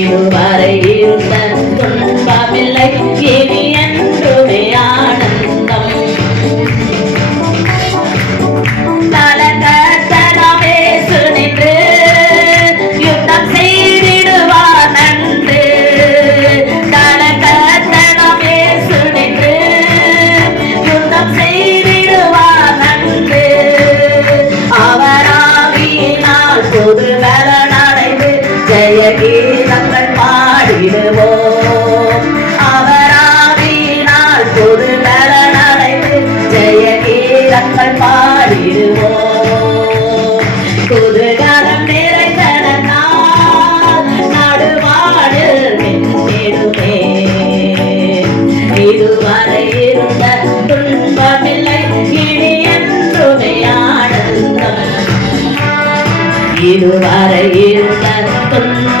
nobody ನೀರು ಬಾರ ಏರುತ್ತಾರೆ ತುಂಬ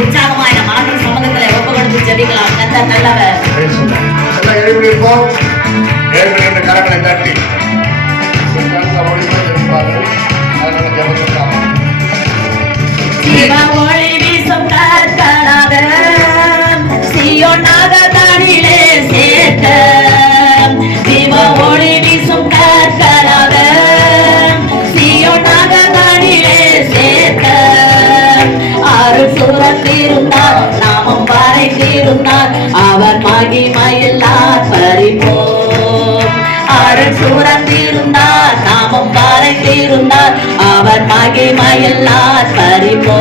உற்சாகமாய் நம் மனதின் சமூகத்தில் ஒப்பு கொடுத்து ஜெபிக்கலாம். கத்த நல்லவர் எழுப்பியிருப்போம் ஏழு ரெண்டு மகிமையெல்லாம் பறிப்போ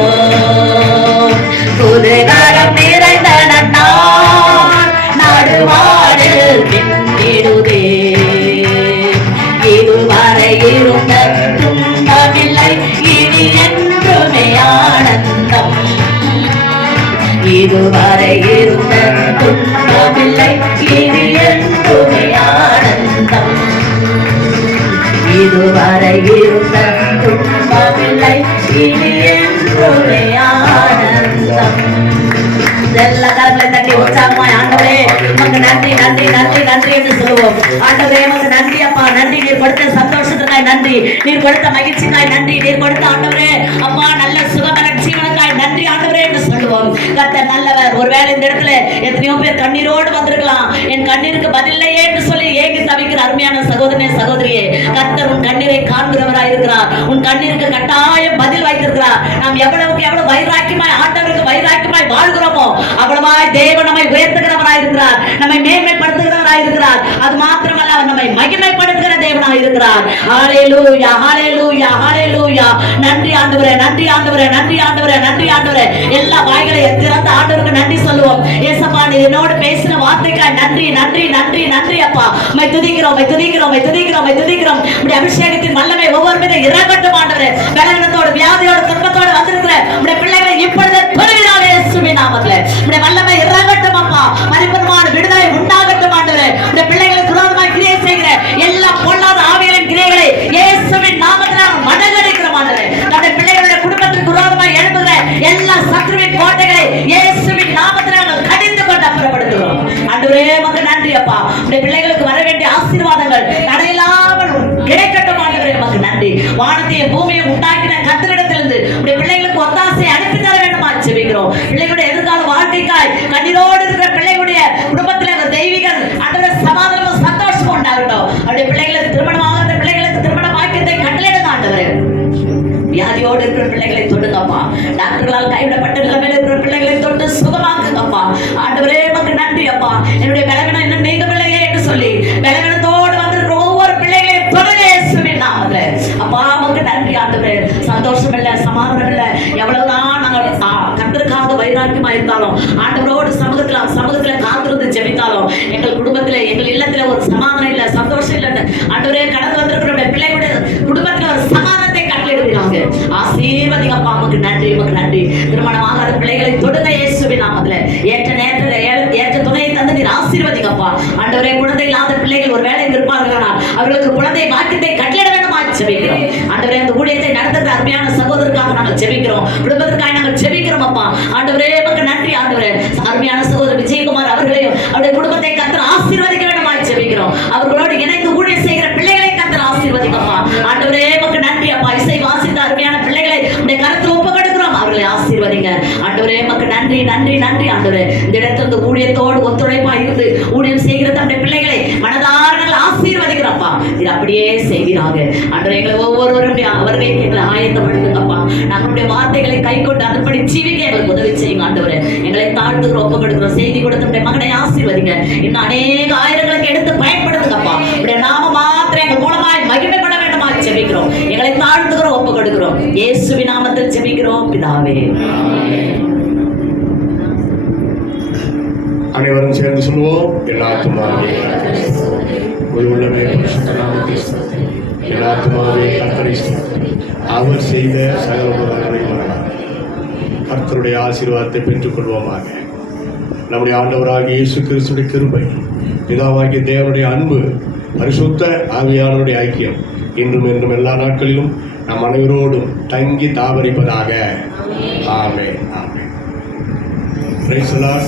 எல்லா காலத்திலும் தட்டி உற்சாகமாய் ஆண்டவரே உமக்கு நன்றி நன்றி நன்றி நன்றி என்று சொல்லுவோம் ஆண்டவரே உமக்கு நன்றி அப்பா நன்றி நீர் கொடுத்த சந்தோஷத்துக்காய் நன்றி நீர் கொடுத்த மகிழ்ச்சிக்காய் நன்றி நீர் கொடுத்த ஆண்டவரே அப்பா நல்ல சுகமர ஜீவனக்காய் நன்றி ஆண்டவரே என்று சொல்லுவோம் கத்த நல்லவர். ஒருவேளை இந்த இடத்துல எத்தனையோ பேர் கண்ணீரோடு வந்திருக்கலாம். என் கண்ணீருக்கு பதிலையே என்று சொல்லி ஏங்கி தவிக்கிற அருமையான சகோதரனே சகோதரியே கத்தர் உன் கண்ணீரை காண்கிறவராய் இருக்கிறார். உன் கண்ணீருக்கு கட்டாயம் பதில் வைத்திருக்கிறார். நாம் எவ்வளவுக்கு எவ்வளவு வைராக்கியமாய் ஆண்டவருக்கு வைராக்கியமாய் வாழ்கிறோமோ அவ்வளவாய் தேவ நம்மை உயர்த்துகிறவராய் இருக்கிறார். நம்மை மேன்மைப்படுத்துகிறவராய் இருக்கிறார். அது மாத்திரமல்ல அவர் நம்மை மகிமைப்படுத்துகிற தேவனாய் இருக்கிறார். ஹalleluya ஹalleluya ஹalleluya. நன்றி ஆண்டவரே நன்றி ஆண்டவரே நன்றி ஆண்டவரே நன்றி ஆண்டவரே. எல்லா வாய்களை திறந்து ஆண்டவருக்கு நன்றி சொல்லுவோம். ஏசப்பா நீ என்னோட பேசின வார்த்தைக்காய் நன்றி நன்றி நன்றி நன்றி அப்பா. மை துதிக்கிறோம் மை துதிக்கிறோம் மை துதிக்கிறோம் மை துதிக்கிறோம். இப்படி அபிஷேகத்தின் வல்லமை ஒவ்வொரு மீதும் இறங்கட்டும் ஆண்டவரே. பலவீனத்தோடு வியாதியோடு துன்பத்தோடு வந்திருக்கிற உடைய பிள்ளைகளை இப்பொழுது பெருவினாலே இயேசுவின் நாமத்தில். உடைய வல்லமை இறங்கட்டும் அப்பா. மதிப்பெருமான விடுதலை உண்டாகட்டும் ஆண்டவரே. உடைய பிள்ளை ஆண்டவரே உமக்கு நன்றி வானத்தையும் உண்டாக்கின கத்திரிடத்திலிருந்து உடைய பிள்ளைகளுக்கு ஒத்தாசை அனுப்பி தர வேண்டுமா செபிக்கிறோம். பிள்ளைகளுடைய எதிர்கால வாழ்க்கைக்காய் கண்ணீரோடு இருக்கிற பிள்ளைகளுடைய குடும்பத்தில் ஒரு தெய்வீக அதோட சமாதானமும் சந்தோஷமும் உண்டாகட்டும். அவருடைய பிள்ளைகளுக்கு திருமணம் ஆகிற பிள்ளைகளுக்கு திருமண பாக்கியத்தை கட்டளையிடுங்க ஆண்டவரே வியாதியோடு இருக்கிற பிள்ளைகளை தொடுங்கப்பா. டாக்டர்களால் கைவிடப்பட்ட நிலைமையில் இருக்கிற பிள்ளைகளை தொட்டு சுகமாக்குங்கப்பா. ஆண்டவரே நமக்கு நன்றி அப்பா. என்னுடைய பலவீனம் இன்னும் நீங்க நன்றி ஆண்டவரே சந்தோஷம் இல்ல சமாதானம் இல்ல எவ்வளவுதான் நாங்கள் ஆ, வைராக்கியமா இருந்தாலும் ஆண்டவரோடு சமூகத்துல சமூகத்துல காத்திருந்து ஜெபித்தாலும் எங்கள் குடும்பத்துல எங்கள் இல்லத்துல ஒரு சமாதானம் இல்ல சந்தோஷம் இல்லைன்னு ஆண்டவரே கடந்து வந்திருக்கிற பிள்ளைகளுடைய குடும்பத்துல ஒரு சமாதானத்தை கட்டளையிடுகிறாங்க. ஆசீர்வதிங்கப்பா உமக்கு நன்றி உமக்கு நன்றி. திருமணமாகாத பிள்ளைகளை தொடுங்க இயேசுவி நாமத்துல. ஏற்ற நேரத்துல ஏற்ற துணையை தந்து நீர் ஆசீர்வதிங்கப்பா. ஆண்டவரே குழந்தை இல்லாத பிள்ளைகள் ஒரு வேலை இருப்பார்களானால் அவர்களுக்கு குழந்தை வாக்கியத்தை கட்டளிட வேண்டுமா? ஜெபிக்கிறோம். ஆண்டவரே அந்த ஊழியத்தை நடத்துகிற அருமையான சகோதரருக்காக நாங்கள் ஜெபிக்கிறோம். குடும்பத்திற்காக நாங்கள் ஜெபிக்கிறோம் அப்பா. ஆண்டவரே உமக்கு நன்றி ஆண்டவரே. அருமையான சகோதரர் விஜயகுமார் அவர்களையும் அவருடைய குடும்பத்தை கத்திர ஆசீர்வதிக்க வேண்டுமா ஜெபிக்கிறோம். அவர்களோடு இணைந்து ஊழியம் செய்கிற பிள்ளைகளை கத்திர ஆசீர்வதிக்கப்பா ஆண்டவரே உமக்கு நன்றி அப்பா. இசை வாசித்த அருமையான பிள்ளைகளை உடைய கருத்தில் ஒப்பு அவர்களை ஆசீர்வதிங்க. ஆண்டவரே உமக்கு நன்றி நன்றி நன்றி ஆண்டவரே. இந்த இடத்துல இந்த ஊழியத்தோடு ஒத்துழைப்பா இருந்து ஊழியம் செய்கிற தன்னுடைய பிள்ளைகளை மனதா இது அப்படியே செய்கிறாங்க. அன்று எங்களை ஒவ்வொருவரும் அவர்களுக்கு எங்களை ஆயத்தப்படுத்துங்கப்பா நம்மளுடைய வார்த்தைகளை கை கொண்டு அதன்படி ஜீவிக்க எங்களுக்கு உதவி செய்யுங்க ஆண்டவர். எங்களை தாழ்த்துகிறோம் ஒப்பு கொடுக்கிறோம் செய்தி கொடுத்த மகனை ஆசீர்வதிங்க. இன்னும் அநேக ஆயிரங்களுக்கு எடுத்து பயன்படுத்துங்கப்பா இப்படி நாம மாத்திரம் எங்கள் மூலமாய் மகிமைப்பட வேண்டுமா ஜெபிக்கிறோம். எங்களை தாழ்த்துகிறோம் ஒப்பு கொடுக்கிறோம் இயேசுவி நாமத்தில் ஜெபிக்கிறோம் பிதாவே. அனைவரும் சேர்ந்து சொல்லுவோம் எல்லாத்துமாவே ஒரு உள்ளமே. எல்லாத்துமாவே கர்த்தரை. அவர் செய்த சகல மறவாதே. கர்த்தருடைய ஆசீர்வாதத்தை பெற்றுக் கொள்வோமாக நம்முடைய ஆண்டவராகிய இயேசு கிறிஸ்துடைய கிருபை பிதாவாகிய தேவனுடைய அன்பு பரிசுத்த ஆவியானவருடைய ஐக்கியம் இன்றும் என்றும் எல்லா நாட்களிலும் நம் அனைவரோடும் தங்கி தாவரிப்பதாக the Lord.